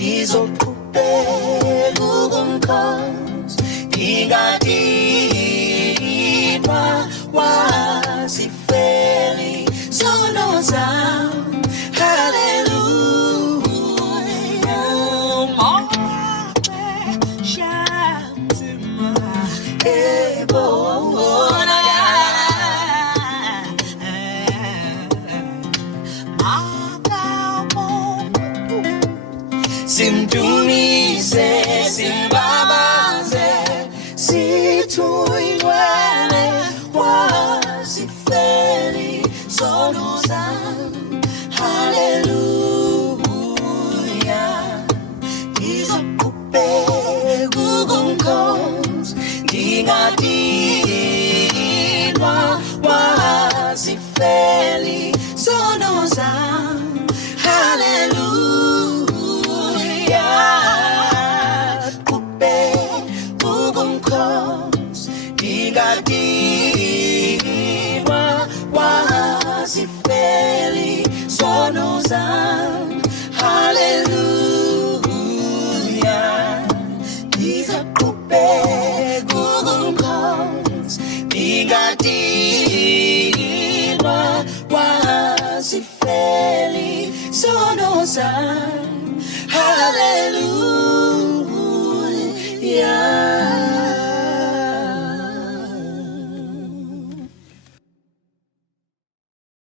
Izoqhubeka ukumkhonza ingadinwa wazifeli izono zami. Hallelujah. Simdumise, simbabaze, situingwele, wazifeli zono zami. Hallelujah. Izoqhubeka ukumkhonza ngingadinwa wazifeli zono zami. Hallelujah. Qhubeka ukumkhonza ngingadinwa wazifeli zono zami. Hallelujah. Izoqhubeka ukumkhonza ngingadinwa wazifeli zono zami.